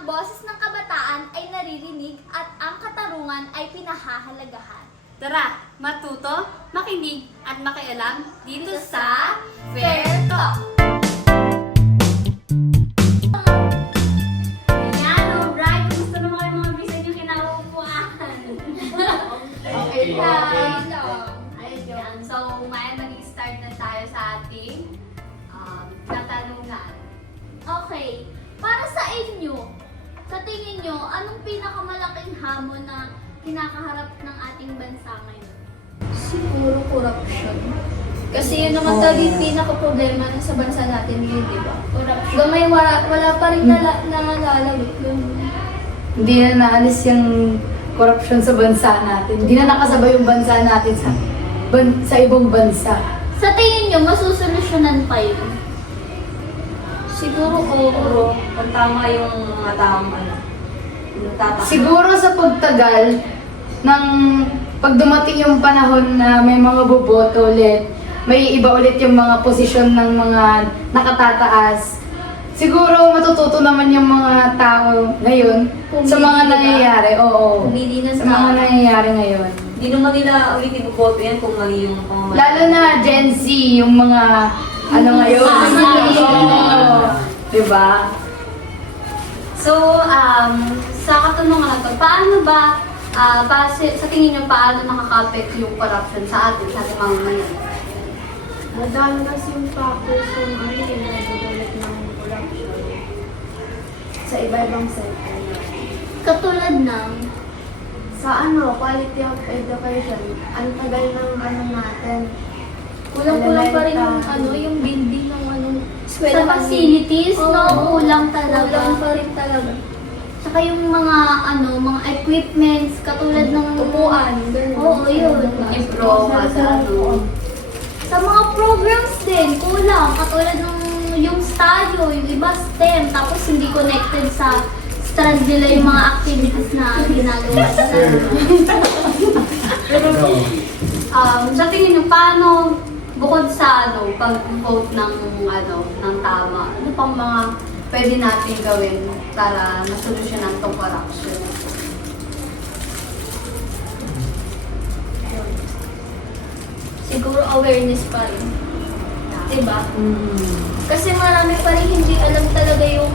ang boses ng kabataan ay naririnig at ang katarungan ay pinahahalagahan. Tara, matuto, makinig at makialam dito sa Fair Talk! Ayan, alright. Kumusta naman kayo mga bisa niyo kinaupuan? Okay lang. Ayan, so may mag-start na tayo sa ating katanungan. Okay, para sa inyo, sa tingin nyo, anong pinakamalaking hamon na kinakaharap ng ating bansa ngayon? Siguro corruption. Kasi yun naman talaga yung pinaka-problema na sa bansa natin ngayon, di ba? Corruption. Gamay wala pa rin nalalawit yun. Hindi na naalis yung korupsyon sa bansa natin. Hindi na nakasabay yung bansa natin sa ibang bansa. Sa tingin nyo, masusolusyonan pa yun? Siguro oo. Kung tama yung mga taong Siguro sa pagtagal ng pag dumating yung panahon na may mga boboto ulit, may iba ulit yung mga posisyon ng mga nakatataas. Siguro matututo naman yung mga tao ngayon sa mga nangyayari. Oo. Pumili na Sa mga nangyayari ngayon. Hindi naman nila ulit iboboto yan kung mali yung pamamahala. Lalo na Gen Z, yung mga ano ngayon. Oo. Diba? So, sa katanungan na to, paano ba, sa tingin nyo, paano nakaka-affect yung corruption sa ating mamamayan? Madami kasi yung factors kung ano yung nagdudulot ng corruption sa iba-ibang sector. Katulad ng, Sa quality of education, ang tagal ng natin. kulang-kulang pa rin yung, Elementary. yung building ng Eskwela sa kami. facilities, no? Oo. Kulang talaga. Kulang pa rin talaga. Saka yung mga, mga equipments, katulad ng Tupuan. Oo, yun. Improve sa ano. Sa mga programs din, kulang. Katulad ng yung stadio, yung iba STEM, tapos hindi connected sa strand nila yung mga activities na ginagawa Sa tingin nyo, paano, bukod sa pag-vote ng tama, ano pang mga pwede natin gawin para masolusyonan tong corruption? Siguro awareness pa rin. Diba? Kasi marami pa rin hindi alam talaga yung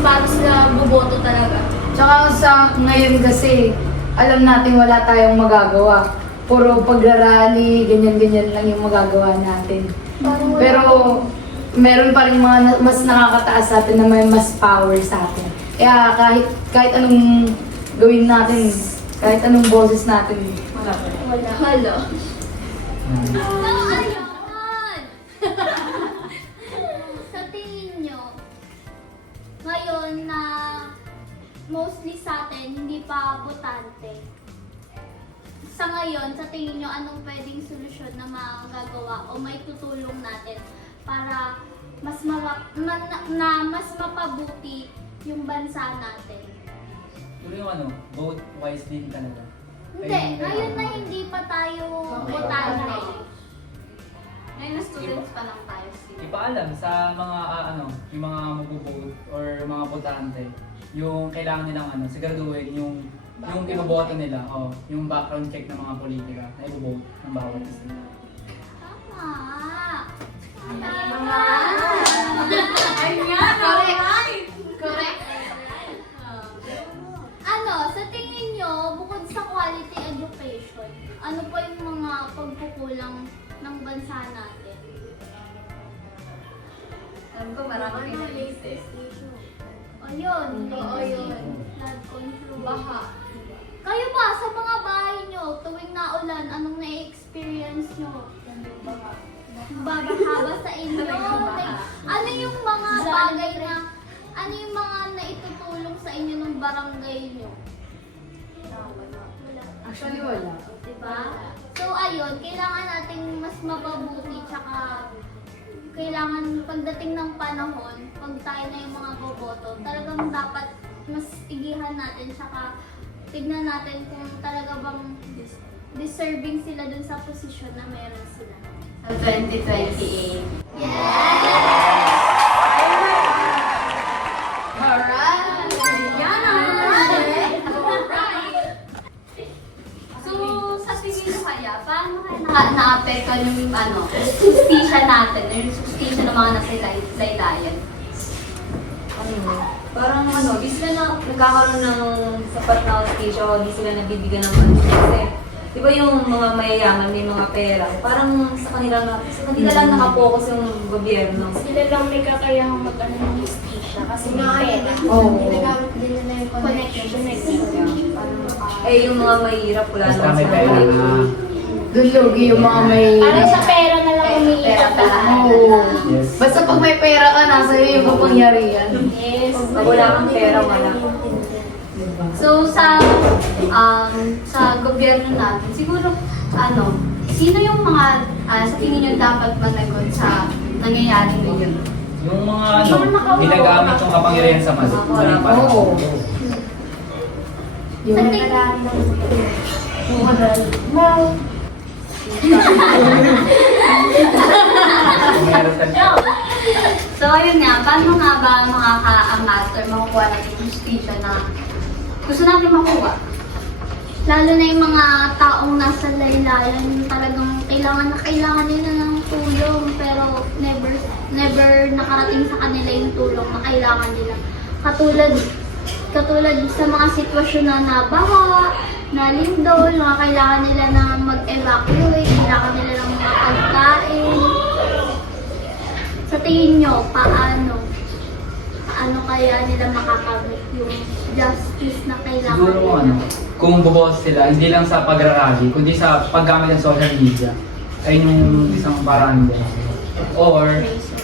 paano sila boboto talaga. Tsaka sa ngayon kasi, alam natin wala tayong magagawa. Puro pagrarally, ganyan-ganyan lang yung magagawa natin. Pero meron pa rin mga mas nakakataas sa atin na may mas power sa atin. Kaya kahit anong gawin natin, kahit anong boses natin, Wala pa rin. Wala. Hala. Ayun! Sa tingin nyo, ngayon na mostly sa atin, hindi pa botante. Sa ngayon, sa tingin nyo, anong pwedeng solusyon na magagawa o may tutulong natin para mas mas mapabuti yung bansa natin? Siguro yung vote wisely talaga. Hindi, ngayon na hindi pa tayo botante. Ngayon na students pa lang tayo. Ipaalam sa mga yung mga magbo-vote or mga botante, yung kailangan nilang siguraduhin yung iboboto nila, yung background check ng mga politika na ibobote ng bawat isa. Tama! Tama! Ayan! Correct! Sa tingin nyo, bukod sa quality education, ano pa yung mga pagkukulang ng bansa natin? Alam ko marami pinag-isip. Ayun, flood control. Baha. Kayo ba, sa mga bahay nyo, tuwing naulan, anong na-experience nyo? Babaha ba sa inyo? Ano yung mga bagay na, ano yung mga naitutulong sa inyo ng barangay nyo? actually wala. Diba? So ayun, kailangan nating mas mapabuti, tsaka kailangan pagdating ng panahon, pag tayo na yung mga boboto, talagang dapat mas igihan natin, tsaka tignan natin kung talaga bang deserving sila dun sa posisyon na meron sila. Sa 2028. Yes! laylayan. Parang di sila nagkakaroon ng sapat na hostage o di sila nabibigyan ng money. Kasi, di ba yung mga mayayaman, may mga pera, parang sa kanila lang nakapokus yung gobyerno. Sila lang may kakayahang mag-ano ng justisya kasi may pera. Oo. Ginagamit din nila yung connection. Eh, yung mga mahirap, wala Basta naman may sa pera na. Doon lugi yung mga may... Parang sa pera na lang umiiyak lahat. Oo. Yes. Basta pag may pera ka, nasa iyo yung kapangyarihan. Yes. Pag wala kang pera, wala. So sa gobyerno natin, siguro sino yung mga sa tingin nyo dapat managot sa nangyayari ngayon? Yung mga ginagamit yung kapangyarihan sa maling para. Oo. Yung So ayun nga, paano nga ba makakaangat or makukuha natin yung justisya na gusto natin makuha? Lalo na yung mga taong nasa laylayan, yung talagang kailangan nila ng tulong, pero never nakarating sa kanila yung tulong na kailangan nila. Katulad sa mga sitwasyon na nabaha, na lindol, mga kailangan nila na mag-evacuate, kailangan nila ng mga pagkain. Sa tingin nyo, paano kaya nila makakamit yung justice na kailangan Siguro nila? kung bubuhos sila, hindi lang sa pagrarally, kundi sa paggamit ng social media. Ayun yung isang paraan nila. Or,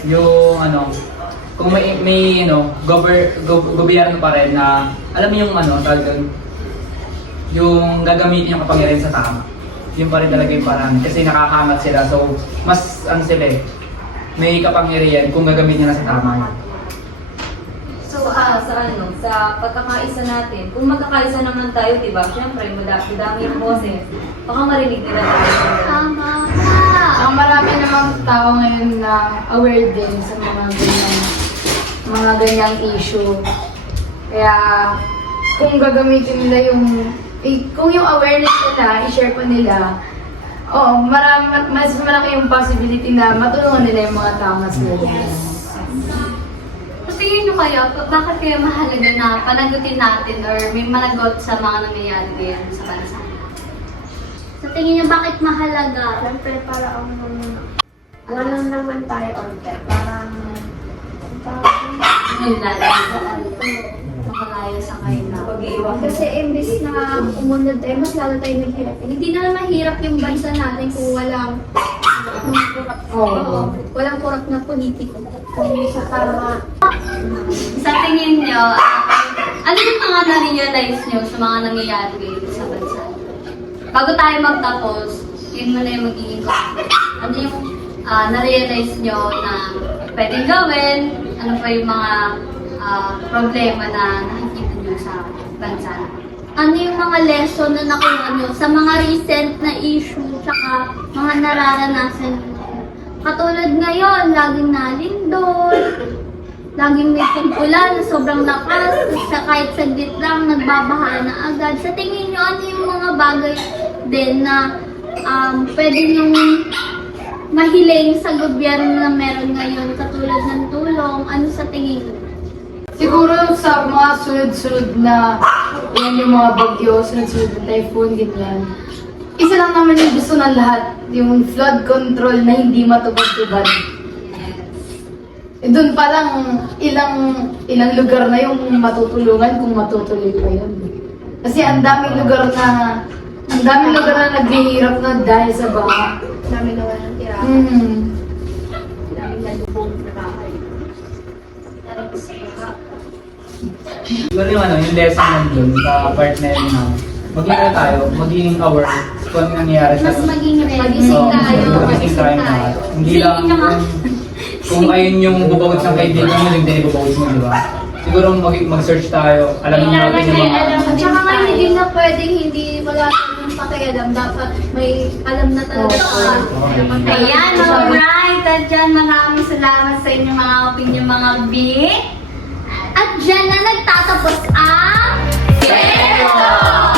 yung kung may gobyerno pa rin na, alam mo yung talagang, yung gagamitin yung kapangyarihan sa tama. Yun pa rin talaga yung paraan. Kasi nakakaangat sila, so mas sila may kapangyarihan kung gagamitin nila sa tama yun. So, sa pagkakaisa natin, kung magkakaisa naman tayo, di ba? Siyempre, madami yung boses. Baka marinig nila tayo. Tama ka! ang marami namang tao ngayon na aware din sa mga ganyang issue. Kaya kung gagamitin nila kung yung awareness nila, i-share pa nila, mas malaki yung possibility na matulungan nila yung mga tao na sila. So tingin nyo kaya, bakit kaya mahalaga na panagutin natin or may managot sa mga nangyayari ngayon sa bansa? Sa tingin nyo, bakit mahalaga? Siyempre, para wala naman tayo order. Parang, Yun lang. Makalaya sa kayo na. Pag-iiwan. kasi imbis na umunod tayo, mas lalo tayo naghirap. Hindi na mahirap yung bansa natin kung walang walang korap na politiko. Kung sa tama. Sa tingin nyo, ano yung mga na-realize nyo sa mga nangyayari ngayon sa bansa? Bago tayo magtapos, yun muna yung magiging topic. Ano yung na-realize nyo na pwedeng gawin? Ano pa yung mga problema na nakikita nyo sa bansa? Ano yung mga lesson na nakuha nyo sa mga recent na issue tsaka mga nararanasan nyo? Katulad ngayon, laging nalindol, laging may tungkulan na sobrang lakas, kahit saglit lang, nagbabaha na agad. Sa tingin nyo, ano yung mga bagay din na pwede nyong mahiling sa gobyerno na meron ngayon, katulad ng tulong, ano sa tingin nyo? Siguro sa mga sunod-sunod na yan yung mga bagyo, sunod-sunod na typhoon, ganyan. Isa lang naman yung gusto ng lahat, yung flood control na hindi matubad-tubad. Doon pa lang ilang lugar na yung matutulungan kung matutuloy pa yun. Kasi ang daming lugar na naghihirap na dahil sa baha. Dami na walang tira. Dami na lubong na bahay. Siguro yung lesson nandun sa part na yun maging aware kung ano nangyayari sa Mas magising Oo, tayo. magising tayo lahat. Hindi lang kung ayun yung bubawit ng kaibigan mo, hindi na ibubawit mo, di ba? Siguro mag-search tayo, alamin natin yung mga... At saka nga hindi na pwedeng hindi wala tayong pakialam. Dapat may alam na talaga tayo. Ayan, alright. At dyan, maraming salamat sa inyong mga opinion, mga B. At dyan na nagtatapos ang... Pero!